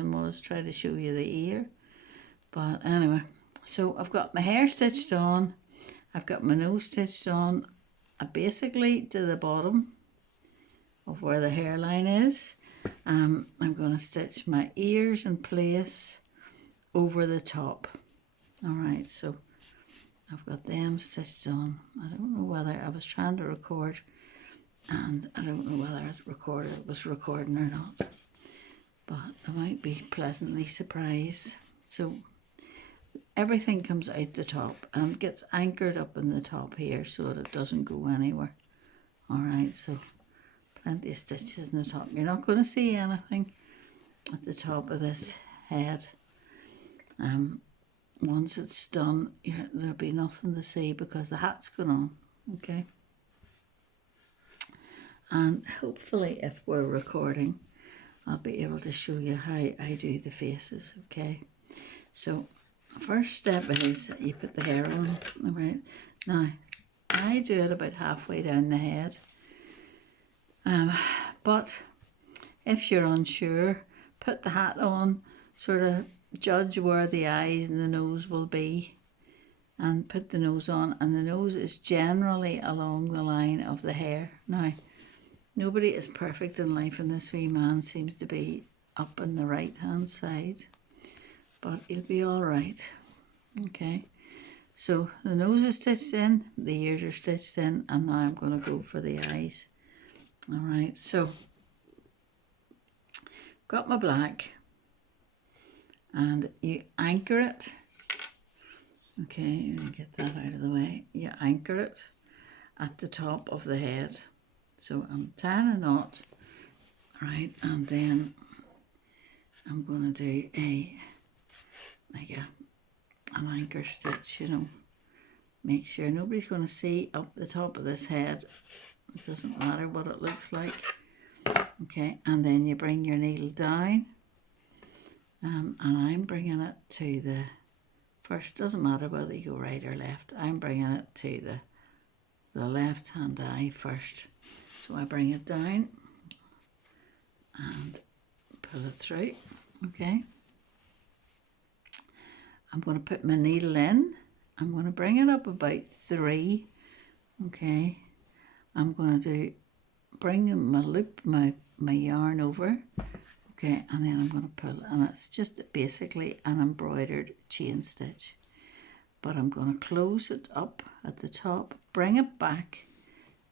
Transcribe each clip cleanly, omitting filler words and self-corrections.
Was try to show you the ear, but anyway, so I've got my hair stitched on, I've got my nose stitched on, basically to the bottom of where the hairline is. I'm going to stitch my ears in place over the top. All right, so I've got them stitched on. I don't know whether I was trying to record, and I don't know whether it was recording or not, but I might be pleasantly surprised. So everything comes out the top and gets anchored up in the top here so that it doesn't go anywhere. All right, so plenty of stitches in the top. You're not going to see anything at the top of this head. Once it's done, there'll be nothing to see because the hat's gone on. Okay. And hopefully, if we're recording, I'll be able to show you how I do the faces. Okay. So first step is you put the hair on. All right. Now I do it about halfway down the head. But if you're unsure, put the hat on, sort of judge where the eyes and the nose will be, and put the nose on, and the nose is generally along the line of the hair. Now, nobody is perfect in life, and this wee man seems to be up on the right hand side, but he'll be all right. Okay, so the nose is stitched in, the ears are stitched in, and now I'm going to go for the eyes. All right, so got my black, and you anchor it. Okay, let me get that out of the way. You anchor it at the top of the head. So I'm tying a knot, right, and then I'm going to do an anchor stitch, you know. Make sure nobody's going to see up the top of this head. It doesn't matter what it looks like. Okay, and then you bring your needle down, and I'm bringing it to the first, doesn't matter whether you go right or left, I'm bringing it to the left hand eye first. So I bring it down and pull it through. Okay, I'm going to put my needle in. I'm going to bring it up about 3. Okay, I'm going to bring my loop, my yarn over. Okay, and then I'm going to pull, and it's just basically an embroidered chain stitch. But I'm going to close it up at the top, bring it back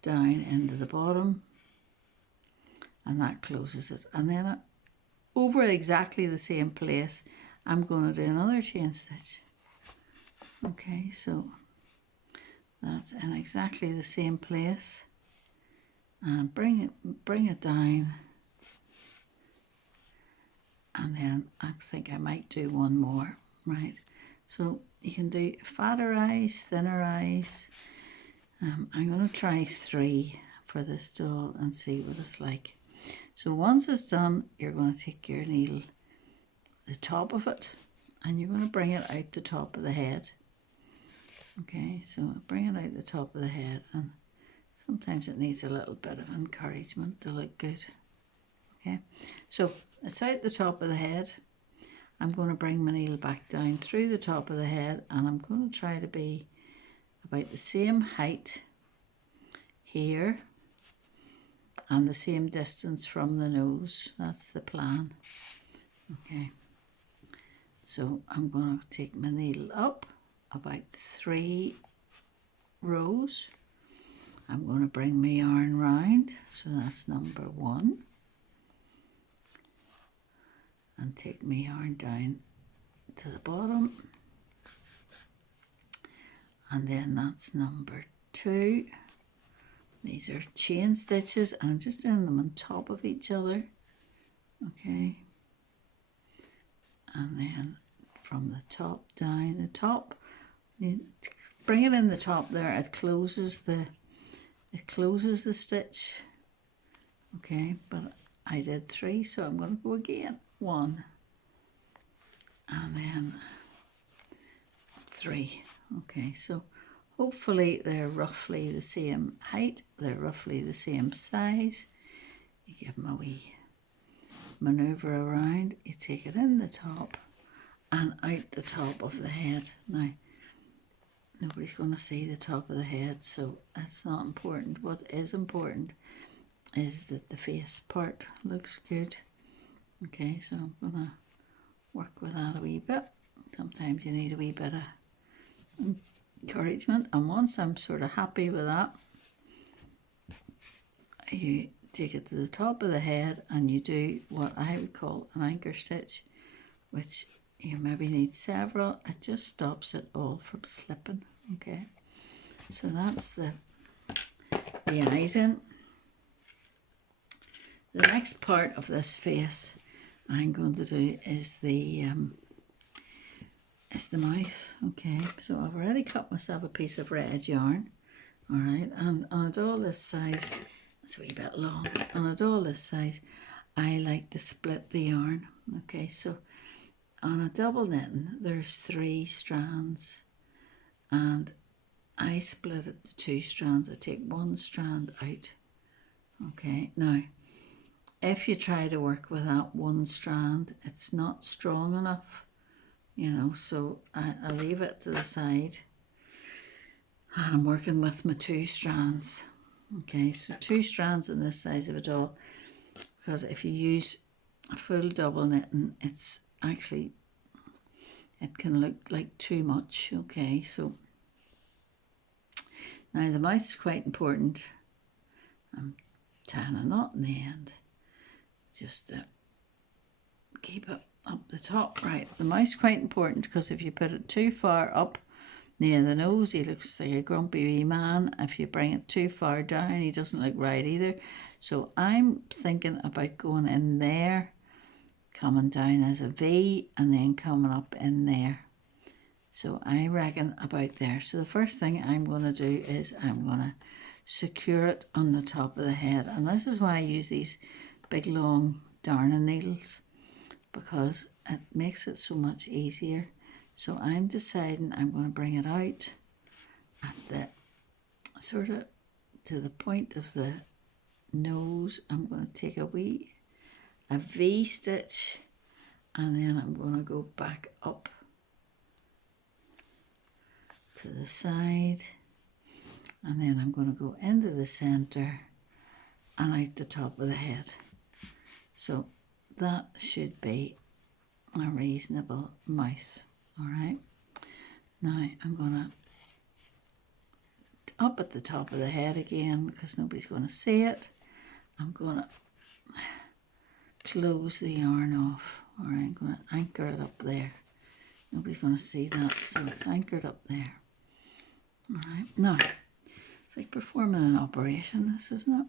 down into the bottom, and that closes it. And then over exactly the same place, I'm going to do another chain stitch. Okay, so that's in exactly the same place, and bring it down. And then I think I might do one more, right? So you can do fatter eyes, thinner eyes. I'm going to try 3 for this doll and see what it's like. So once it's done, you're going to take your needle, the top of it, and you're going to bring it out the top of the head. Okay, so bring it out the top of the head, and sometimes it needs a little bit of encouragement to look good. Okay, so it's out the top of the head. I'm going to bring my needle back down through the top of the head, and I'm going to try to be about the same height here and the same distance from the nose. That's the plan. Okay, so I'm going to take my needle up about 3 rows. I'm going to bring my yarn round, so that's number 1. And take my yarn down to the bottom, and then that's number 2. These are chain stitches, and I'm just doing them on top of each other. Okay, and then from the top down, the top, you bring it in the top there, it closes the stitch. Okay, but I did 3, so I'm going to go again. 1, and then 3. Okay, so hopefully they're roughly the same height, they're roughly the same size. You give them a wee maneuver around, you take it in the top and out the top of the head. Now, nobody's going to see the top of the head, so that's not important. What is important is that the face part looks good. Okay, so I'm going to work with that a wee bit. Sometimes you need a wee bit of encouragement, and once I'm sort of happy with that, you take it to the top of the head and you do what I would call an anchor stitch, which you maybe need several. It just stops it all from slipping. Okay, so that's the eyes in. The next part of this face I'm going to do is the mouth. Okay, so I've already cut myself a piece of red yarn. All right, and on a doll this size, it's a wee bit long. On a doll this size, I like to split the yarn. Okay, so on a double knitting, there's 3 strands, and I split it to 2 strands. I take 1 strand out. Okay, now, if you try to work with that 1 strand, it's not strong enough, you know, so I leave it to the side, and I'm working with my 2 strands. Okay, so 2 strands in this size of a doll, because if you use a full double knitting, it's actually, it can look like too much. Okay, so now the mouth is quite important. I'm tying a knot in the end, just to keep it up the top. Right, the mouth's quite important, because if you put it too far up near the nose, he looks like a grumpy wee man. If you bring it too far down, he doesn't look right either. So I'm thinking about going in there, coming down as a V, and then coming up in there. So I reckon about there. So the first thing I'm going to do is I'm going to secure it on the top of the head. And this is why I use these big long darning needles, because it makes it so much easier. So I'm deciding I'm going to bring it out at the sort of to the point of the nose. I'm going to take a V stitch, and then I'm going to go back up to the side, and then I'm going to go into the center and out the top of the head. So that should be a reasonable mouth. All right, now I'm going to up at the top of the head again, because nobody's going to see it. I'm going to close the yarn off. All right, I'm going to anchor it up there. Nobody's going to see that, so it's anchored up there. All right, now it's like performing an operation, this, isn't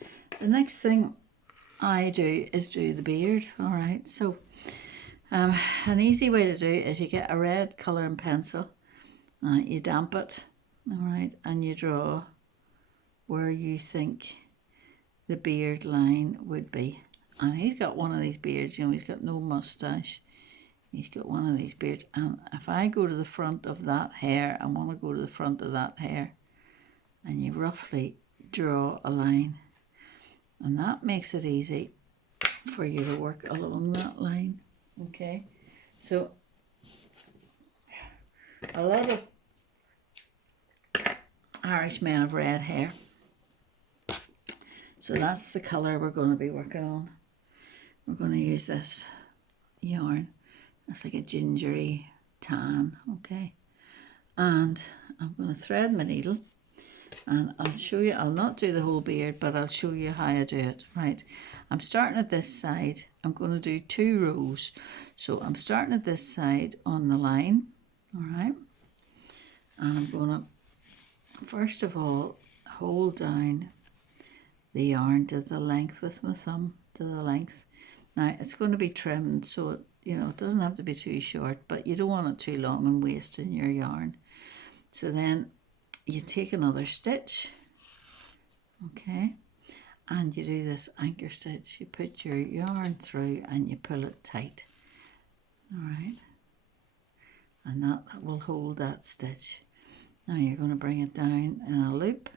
it? The next thing I do is do the beard. All right, so an easy way to do it is you get a red colouring pencil, you damp it, all right, and you draw where you think the beard line would be. And he's got one of these beards, you know, he's got no moustache. He's got one of these beards, and if I go to the front of that hair, I want to go to the front of that hair, and you roughly draw a line, and that makes it easy for you to work along that line. Okay, so a lot of Irish men have red hair, so that's the colour we're going to be working on. We're going to use this yarn. It's like a gingery tan. Okay, and I'm going to thread my needle, and I'll show you. I'll not do the whole beard, but I'll show you how I do it. Right, I'm starting at this side. I'm going to do 2 rows, so I'm starting at this side on the line. All right, and I'm going to first of all hold down the yarn to the length with my thumb, to the length. Now it's going to be trimmed, so it, you know, it doesn't have to be too short, but you don't want it too long and wasting your yarn. So then you take another stitch, okay, and you do this anchor stitch. You put your yarn through and you pull it tight, all right, and that will hold that stitch. Now you're going to bring it down in a loop.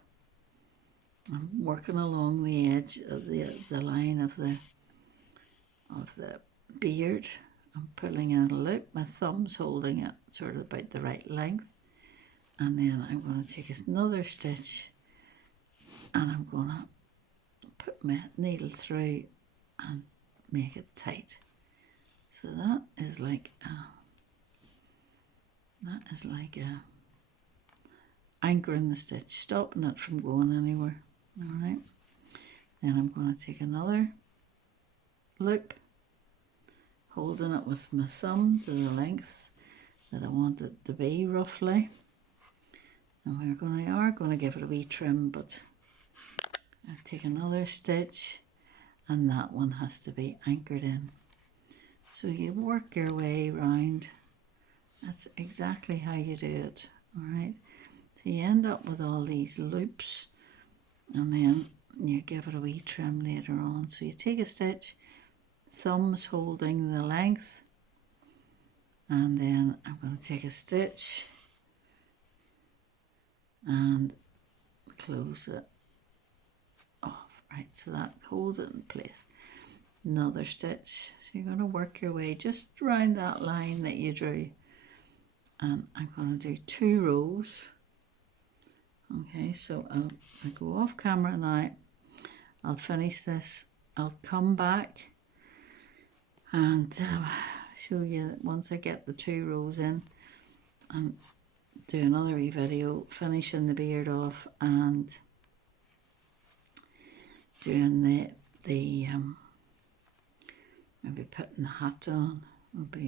I'm working along the edge of the line of the of the beard. I'm pulling out a loop, my thumb's holding it sort of about the right length, and then I'm going to take another stitch and I'm going to put my needle through and make it tight. So that is like anchoring the stitch, stopping it from going anywhere. All right. Then I'm going to take another loop, holding it with my thumb to the length that I want it to be roughly. And we are going to give it a wee trim, but I'll take another stitch and that one has to be anchored in. So you work your way round. That's exactly how you do it. All right. So you end up with all these loops and then you give it a wee trim later on. So you take a stitch, thumbs holding the length, and then I'm going to take a stitch and close it off. Right, so that holds it in place. Another stitch. So you're going to work your way just around that line that you drew. And I'm going to do 2 rows. Okay, so I'll go off camera now. I'll finish this. I'll come back and show you once I get the 2 rows in, and do another wee video finishing the beard off and doing the maybe putting the hat on will be